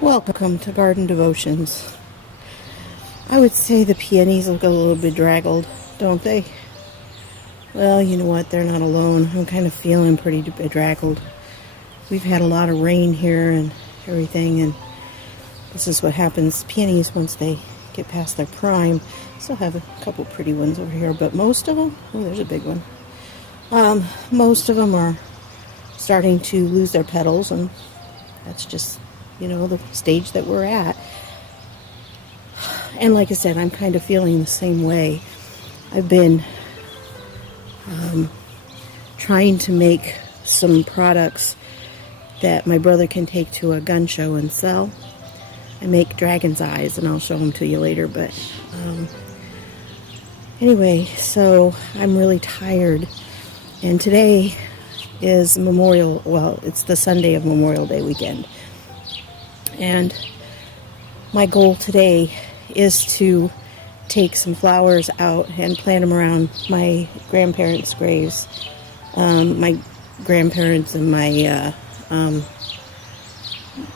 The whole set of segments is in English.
Welcome to Garden Devotions. I would say the peonies look a little bedraggled, don't they? Well, you know what? They're not alone. I'm kind of feeling pretty bedraggled. We've had a lot of rain here and everything, and this is what happens. Peonies, once they get past their prime, still have a couple pretty ones over here, but most of them, oh, there's a big one. Most of them are starting to lose their petals, and that's just, the stage that we're at. And like I said, I'm kind of feeling the same way. I've been trying to make some products that my brother can take to a gun show and sell. I make dragon's eyes, and I'll show them to you later, but anyway, so I'm really tired, and today is it's the Sunday of Memorial Day weekend. And my goal today is to take some flowers out and plant them around my grandparents' graves. My grandparents and my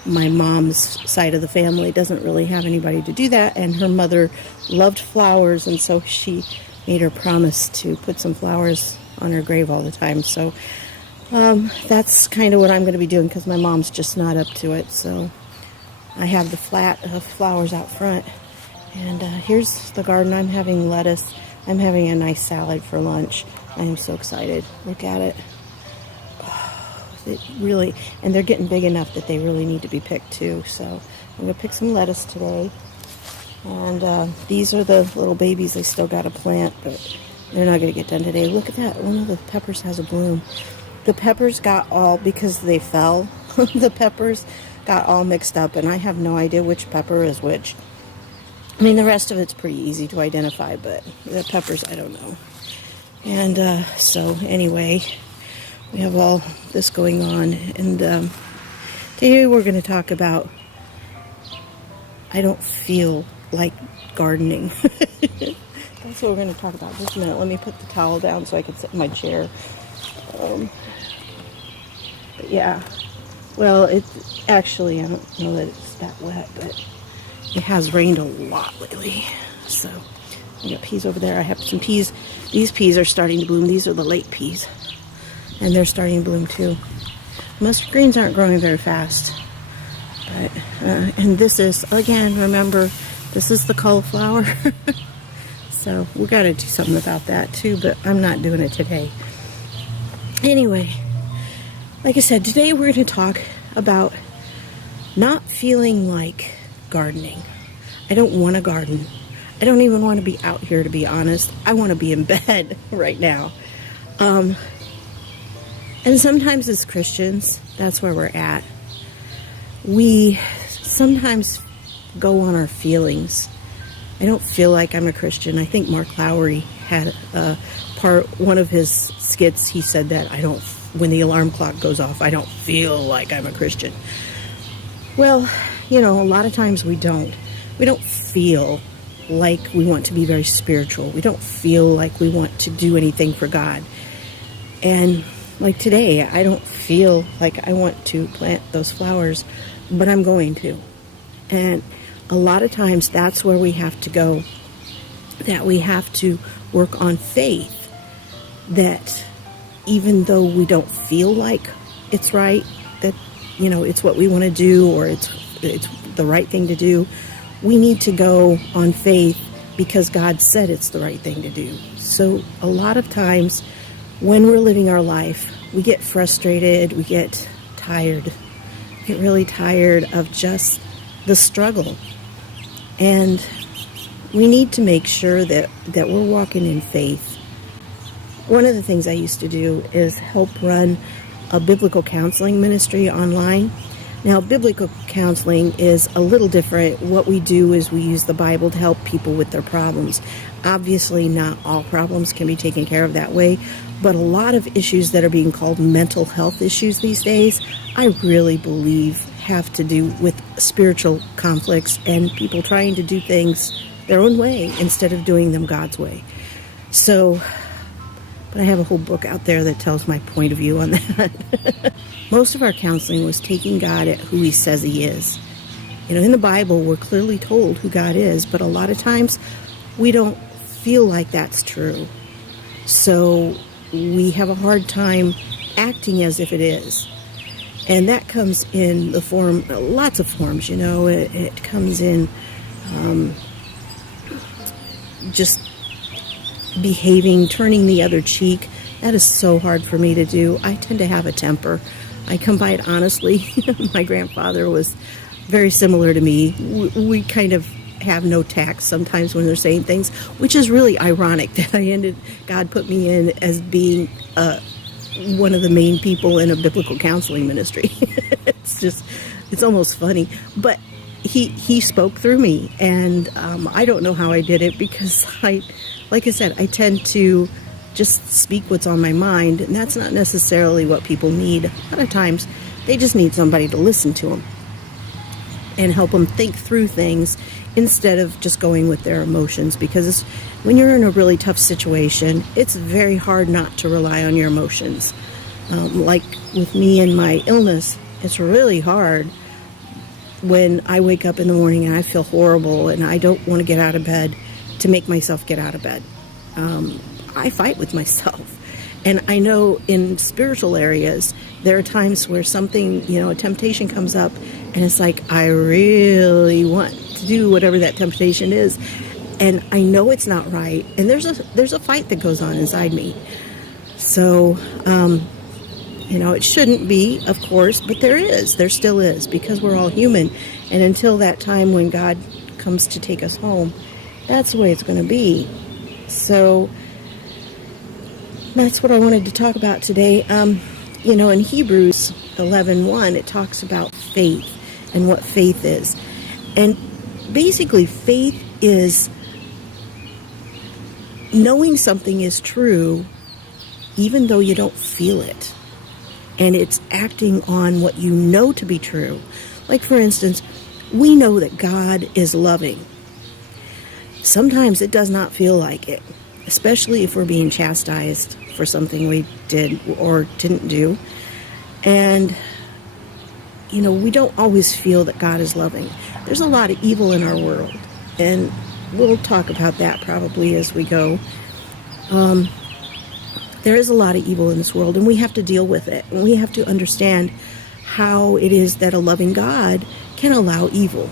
mom's side of the family doesn't really have anybody to do that, and her mother loved flowers, and so she made her promise to put some flowers on her grave all the time. So that's kind of what I'm going to be doing, because my mom's just not up to it. So I have the flat of flowers out front, and here's the garden. I'm having lettuce. I'm having a nice salad for lunch. I am so excited. Look at it. It really, and they're getting big enough that they really need to be picked too. So I'm going to pick some lettuce today, and these are the little babies they still got to plant, but they're not going to get done today. Look at that. One of the peppers has a bloom. The peppers got all, because they fell, the peppers got all mixed up, and I have no idea which pepper is which. I mean, the rest of it's pretty easy to identify, but the peppers, I don't know. And so anyway, we have all this going on, and today we're going to talk about, I don't feel like gardening. That's what we're going to talk about. Just a minute, let me put the towel down so I can sit in my chair. But yeah, well, it's actually, I don't know that it's that wet, but it has rained a lot lately. So I got peas over there. I have some peas. These peas are starting to bloom. These are the late peas, and they're starting to bloom too. Mustard greens aren't growing very fast, but and this is, again, remember, this is the cauliflower. So we got to do something about that too, but I'm not doing it today. Anyway, like I said, today we're going to talk about not feeling like gardening. I don't want to garden. I don't even want to be out here, to be honest. I want to be in bed right now. And sometimes as Christians, that's where we're at. We sometimes go on our feelings. I don't feel like I'm a Christian. I think Mark Lowry had one of his skits, he said that when the alarm clock goes off, I don't feel like I'm a Christian. Well, a lot of times we don't. We don't feel like we want to be very spiritual. We don't feel like we want to do anything for God. And like today, I don't feel like I want to plant those flowers, but I'm going to. And a lot of times that's where we have to go, that we have to work on faith, that even though we don't feel like it's right, that, it's what we want to do, or it's the right thing to do, we need to go on faith because God said it's the right thing to do. So a lot of times when we're living our life, we get frustrated, we get tired, we get really tired of just the struggle. And we need to make sure that we're walking in faith. One of the things I used to do is help run a biblical counseling ministry online. Now, biblical counseling is a little different. What we do is we use the Bible to help people with their problems. Obviously, not all problems can be taken care of that way, but a lot of issues that are being called mental health issues these days, I really believe have to do with spiritual conflicts and people trying to do things their own way instead of doing them God's way. So, but I have a whole book out there that tells my point of view on that. Most of our counseling was taking God at who he says he is. In the Bible, we're clearly told who God is, but a lot of times we don't feel like that's true. So we have a hard time acting as if it is. And that comes in the form, lots of forms, It comes in just behaving, turning the other cheek. That is so hard for me to do. I tend to have a temper. I come by it honestly. My grandfather was very similar to me. We kind of have no tact sometimes when they're saying things, which is really ironic that God put me in as being one of the main people in a biblical counseling ministry. It's almost funny. But he spoke through me, and I don't know how I did it, because like I said, I tend to just speak what's on my mind, and that's not necessarily what people need. A lot of times, they just need somebody to listen to them and help them think through things instead of just going with their emotions, because when you're in a really tough situation, it's very hard not to rely on your emotions. Like with me and my illness, it's really hard when I wake up in the morning and I feel horrible and I don't want to get out of bed to make myself get out of bed. I fight with myself. And I know in spiritual areas, there are times where something, a temptation comes up, and it's like, I really want to do whatever that temptation is. And I know it's not right. And there's a fight that goes on inside me. So, it shouldn't be, of course, but there still is, because we're all human. And until that time when God comes to take us home, that's the way it's going to be. So that's what I wanted to talk about today. In Hebrews 11:1, it talks about faith and what faith is. And basically, faith is knowing something is true even though you don't feel it. And it's acting on what you know to be true. Like, for instance, we know that God is loving. Sometimes it does not feel like it, especially if we're being chastised for something we did or didn't do. And, we don't always feel that God is loving. There's a lot of evil in our world, and we'll talk about that probably as we go. There is a lot of evil in this world, and we have to deal with it. And we have to understand how it is that a loving God can allow evil.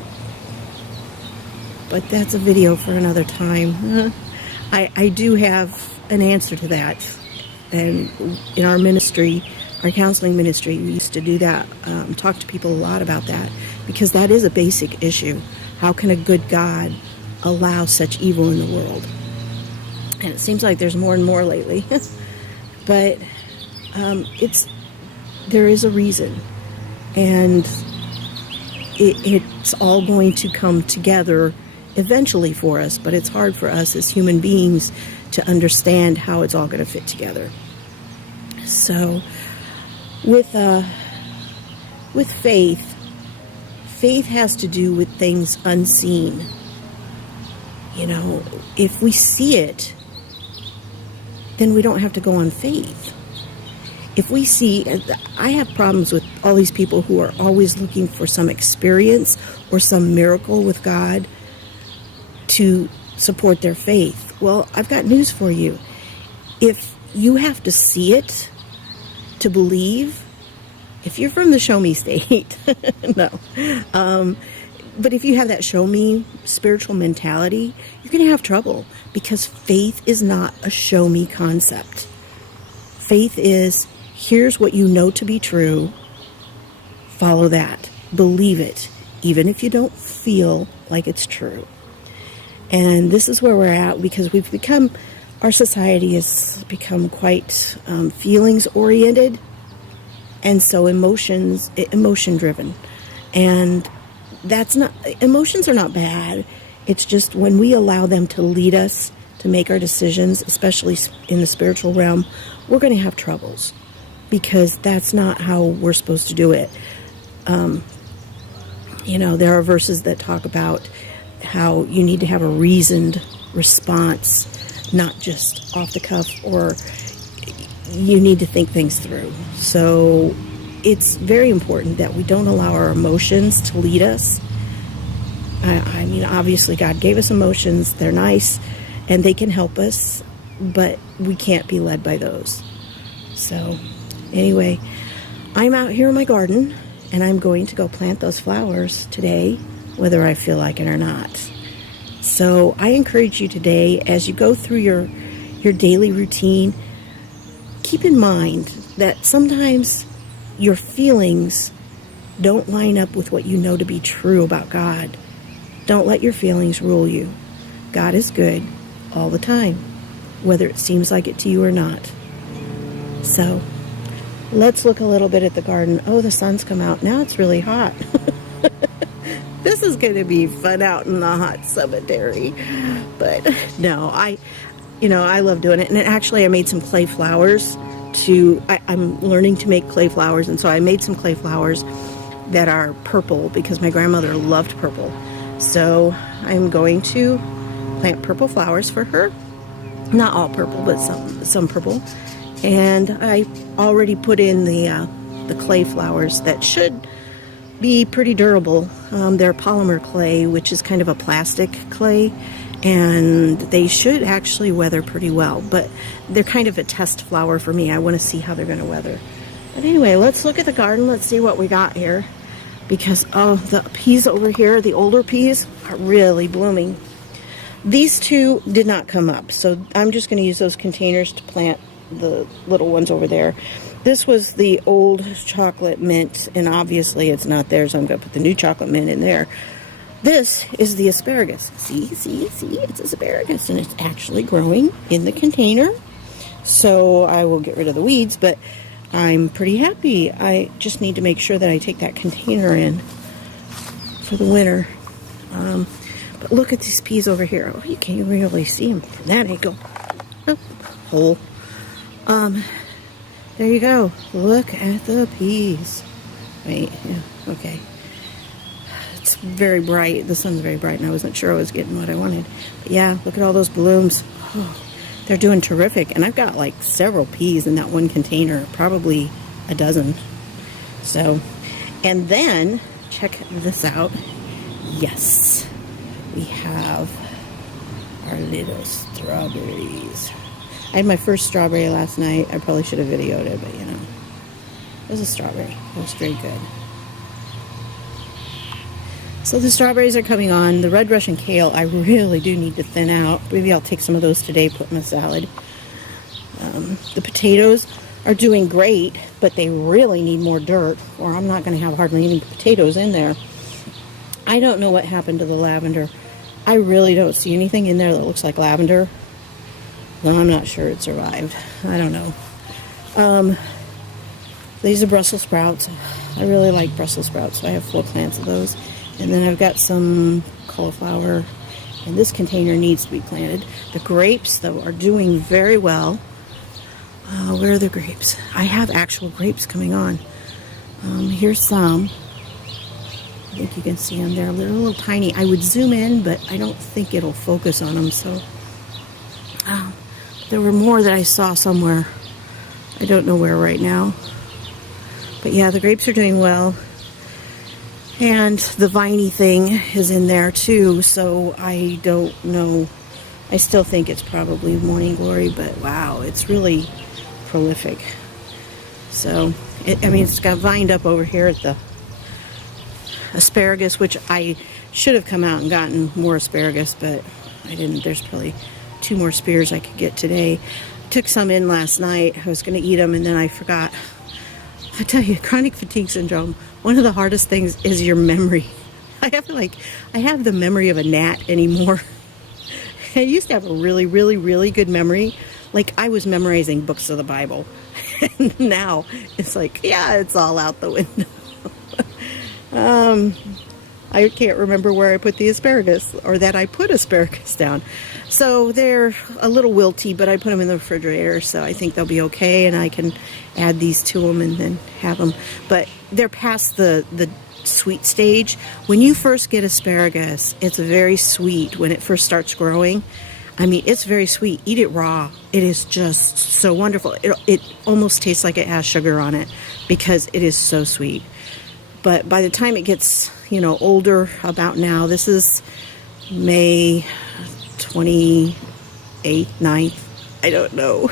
But that's a video for another time. I do have an answer to that. And in our ministry, our counseling ministry, we used to do that, talk to people a lot about that, because that is a basic issue. How can a good God allow such evil in the world? And it seems like there's more and more lately. But there is a reason. And it's all going to come together eventually for us, but it's hard for us as human beings to understand how it's all going to fit together. So with faith has to do with things unseen. If we see it, then we don't have to go on faith. If we see, I have problems with all these people who are always looking for some experience or some miracle with God to support their faith. Well, I've got news for you. If you have to see it to believe, if you're from the show me state, no. But if you have that show me spiritual mentality, you're going to have trouble, because faith is not a show me concept. Faith is, here's what you know to be true. Follow that. Believe it, even if you don't feel like it's true. And this is where we're at, because our society has become quite feelings oriented, and so emotion driven. And emotions are not bad. It's just when we allow them to lead us to make our decisions, especially in the spiritual realm, we're going to have troubles, because that's not how we're supposed to do it. There are verses that talk about how you need to have a reasoned response, not just off the cuff, or you need to think things through. So it's very important that we don't allow our emotions to lead us, I mean, obviously God gave us emotions. They're nice and they can help us, but we can't be led by those. So anyway, I'm out here in my garden and I'm going to go plant those flowers today, whether I feel like it or not. So I encourage you today, as you go through your daily routine, keep in mind that sometimes your feelings don't line up with what you know to be true about God. Don't let your feelings rule you. God is good all the time, whether it seems like it to you or not. So let's look a little bit at the garden. Oh, the sun's come out. Now it's really hot. This is going to be fun out in the hot cemetery. But no, I love doing it. And actually I made some clay flowers I'm learning to make clay flowers. And so I made some clay flowers that are purple because my grandmother loved purple. So I'm going to plant purple flowers for her. Not all purple, but some purple. And I already put in the clay flowers that should be pretty durable. They're polymer clay, which is kind of a plastic clay, and they should actually weather pretty well. But they're kind of a test flower for me. I want to see how they're going to weather. But anyway, let's look at the garden. Let's see what we got here. Because, the peas over here, the older peas, are really blooming. These two did not come up, so I'm just going to use those containers to plant the little ones over there. This was the old chocolate mint, and obviously it's not there, so I'm going to put the new chocolate mint in there. This is the asparagus. See, it's asparagus, and it's actually growing in the container. So I will get rid of the weeds, but I'm pretty happy. I just need to make sure that I take that container in for the winter. But look at these peas over here. Oh, you can't really see them from that angle. Oh, hole. There you go. Look at the peas. Wait, yeah, okay. It's very bright. The sun's very bright, and I wasn't sure I was getting what I wanted. But yeah, look at all those blooms. Oh, they're doing terrific. And I've got like several peas in that one container, probably a dozen. So, and then, check this out. Yes, we have our little strawberries. I had my first strawberry last night. I probably should have videoed it, but it was a strawberry. It was very good. So the strawberries are coming on. The red Russian kale, I really do need to thin out. Maybe I'll take some of those today, put in a salad. The potatoes are doing great, but they really need more dirt, or I'm not going to have hardly any potatoes in there. I don't know what happened to the lavender. I really don't see anything in there that looks like lavender. No, I'm not sure it survived. I don't know. These are Brussels sprouts. I really like Brussels sprouts, so I have 4 plants of those. And then I've got some cauliflower, and this container needs to be planted. The grapes, though, are doing very well. Where are the grapes? I have actual grapes coming on. Here's some. I think you can see them there. They're a little tiny. I would zoom in, but I don't think it'll focus on them. So there were more that I saw somewhere. I don't know where right now. But yeah, the grapes are doing well. And the viney thing is in there too, so I don't know. I still think it's probably morning glory, but wow, it's really prolific. So, it's got vined up over here at the asparagus, which I should have come out and gotten more asparagus, but I didn't. There's probably 2 more spears I could get today. Took some in last night. I was going to eat them, and then I forgot. I tell you, chronic fatigue syndrome, one of the hardest things is your memory. I have the memory of a gnat anymore. I used to have a really, really, really good memory. Like, I was memorizing books of the Bible. And now, it's like, yeah, it's all out the window. I can't remember where I put the asparagus, or that I put asparagus down. So they're a little wilty, but I put them in the refrigerator, so I think they'll be okay, and I can add these to them and then have them. But they're past the sweet stage. When you first get asparagus, it's very sweet when it first starts growing. I mean, it's very sweet. Eat it raw. It is just so wonderful. It almost tastes like it has sugar on it because it is so sweet. But by the time it gets, older about now. This is May 28th, 9th. I don't know.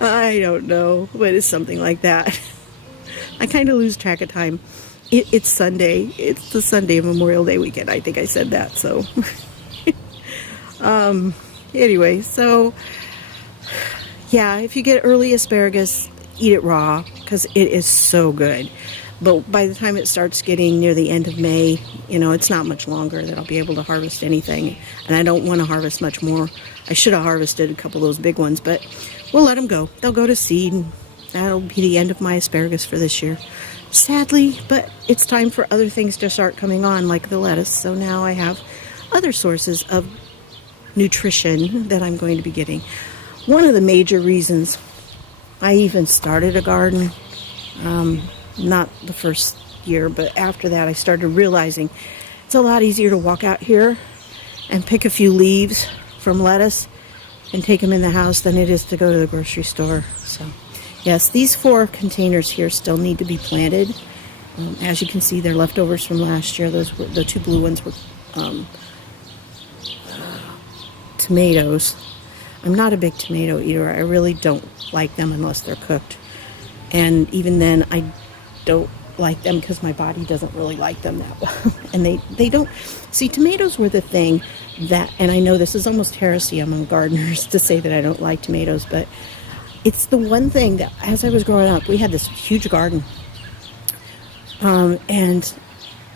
I don't know, but it's something like that. I kind of lose track of time. It's Sunday. It's the Sunday of Memorial Day weekend. I think I said that, so. Anyway, so, yeah, if you get early asparagus, eat it raw, because it is so good. But by the time it starts getting near the end of May, it's not much longer that I'll be able to harvest anything. And I don't want to harvest much more. I should have harvested a couple of those big ones, but we'll let them go. They'll go to seed, and that'll be the end of my asparagus for this year. Sadly, but it's time for other things to start coming on, like the lettuce. So now I have other sources of nutrition that I'm going to be getting. One of the major reasons I even started a garden, not the first year, but after that I started realizing it's a lot easier to walk out here and pick a few leaves from lettuce and take them in the house than it is to go to the grocery store. So yes, these 4 containers here still need to be planted. As you can see, they're leftovers from last year. Those were, the 2 blue ones were tomatoes. I'm not a big tomato eater. I really don't like them unless they're cooked. And even then, I don't like them because my body doesn't really like them that well. And they don't... See, tomatoes were the thing that... And I know this is almost heresy among gardeners to say that I don't like tomatoes, but it's the one thing that, as I was growing up, we had this huge garden. And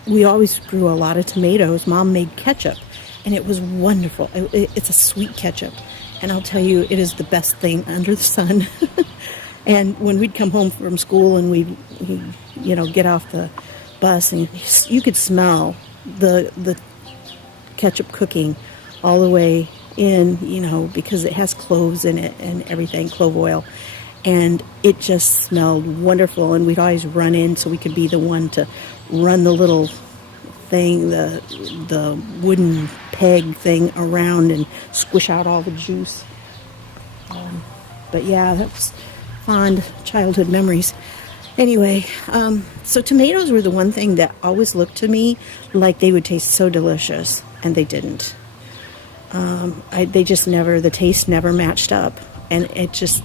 we always grew a lot of tomatoes. Mom made ketchup, and it was wonderful. It's a sweet ketchup. And I'll tell you, it is the best thing under the sun. And when we'd come home from school and we'd get off the bus, and you could smell the ketchup cooking all the way in, because it has cloves in it and everything, clove oil. And it just smelled wonderful. And we'd always run in so we could be the one to run the little thing, the wooden peg thing around and squish out all the juice. But yeah, that's fond childhood memories. Anyway, so tomatoes were the one thing that always looked to me like they would taste so delicious, and they didn't. They just never, the taste never matched up, and it just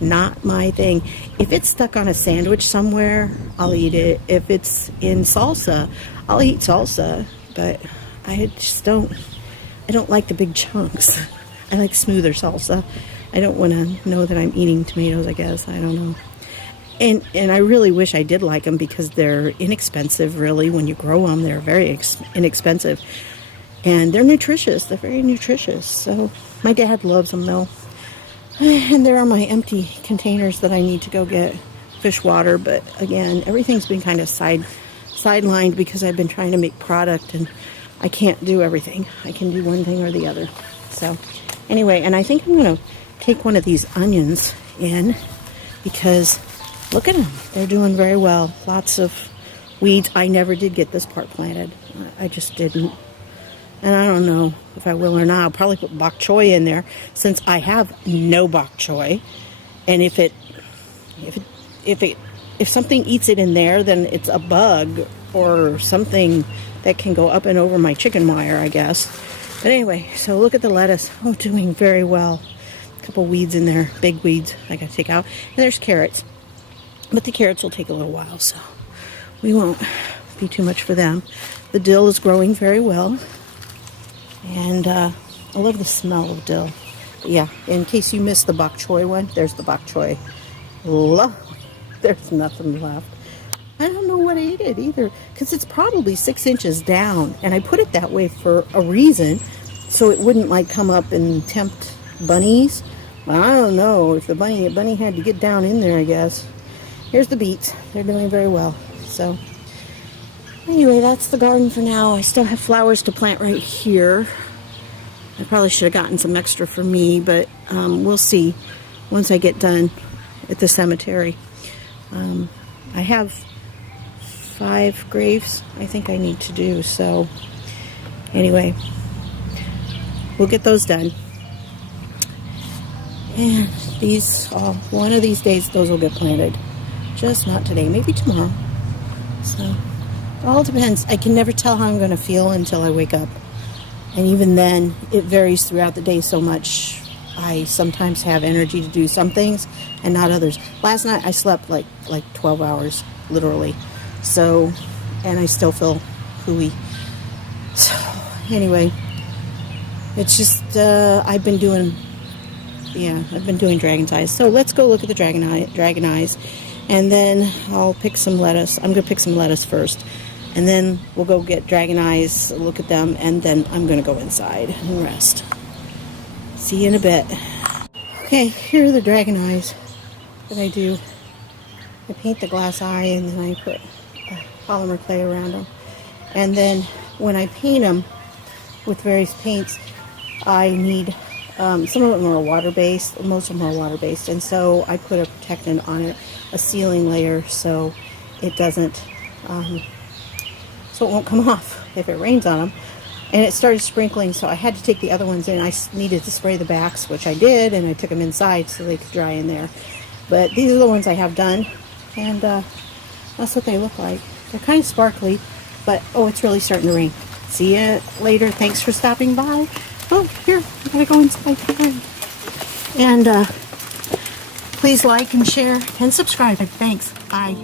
not my thing. If it's stuck on a sandwich somewhere, I'll eat it. If it's in salsa, I'll eat salsa, but I don't like the big chunks. I like smoother salsa. I don't want to know that I'm eating tomatoes, I guess. I don't know. And I really wish I did like them because they're inexpensive, really. When you grow them, they're very inexpensive. And they're nutritious. They're very nutritious. So my dad loves them, though. And there are my empty containers that I need to go get fish water. But again, everything's been kind of sidelined because I've been trying to make product, and I can't do everything. I can do one thing or the other. So anyway, and I think I'm going to take one of these onions in because look at them. They're doing very well. Lots of weeds. I never did get this part planted. I just didn't. And I don't know if I will or not. I'll probably put bok choy in there since I have no bok choy. And if something eats it in there, then it's a bug or something that can go up and over my chicken wire, I guess. But anyway, so look at the lettuce. Oh, doing very well. A couple weeds in there, big weeds I gotta take out. And there's carrots. But the carrots will take a little while, so we won't be too much for them. The dill is growing very well. And I love the smell of dill. But yeah, in case you missed the bok choy one, there's the bok choy. Lovely. There's nothing left. I don't know what ate it either, because it's probably 6 inches down. And I put it that way for a reason, so it wouldn't like come up and tempt bunnies. But I don't know if the bunny had to get down in there, I guess. Here's the beets. They're doing very well. So anyway, that's the garden for now. I still have flowers to plant right here. I probably should have gotten some extra for me, but we'll see once I get done at the cemetery. I have 5 graves I think I need to do, so anyway, we'll get those done. And one of these days, those will get planted. Just not today, maybe tomorrow. So It all depends. I can never tell how I'm going to feel until I wake up. And even then, it varies throughout the day so much. I sometimes have energy to do some things and not others. Last night I slept like 12 hours, literally. So, and I still feel hooey. So, anyway, it's just, I've been doing dragon's eyes. So let's go look at the dragon eyes. And then I'll pick some lettuce. I'm going to pick some lettuce first. And then we'll go get dragon eyes, look at them, and then I'm going to go inside and rest. See you in a bit. Okay, here are the dragon eyes that I do. I paint the glass eye and then I put polymer clay around them. And then when I paint them with various paints, I need, some of them are water-based, most of them are water-based, and so I put a protectant on it, a sealing layer, so it doesn't, so it won't come off if it rains on them. And it started sprinkling, so I had to take the other ones in. I needed to spray the backs, which I did, and I took them inside so they could dry in there. But these are the ones I have done, and that's what they look like. They're kind of sparkly, but oh, it's really starting to rain. See you later. Thanks for stopping by. Oh, here, I gotta go inside. And please like and share and subscribe. Thanks. Bye.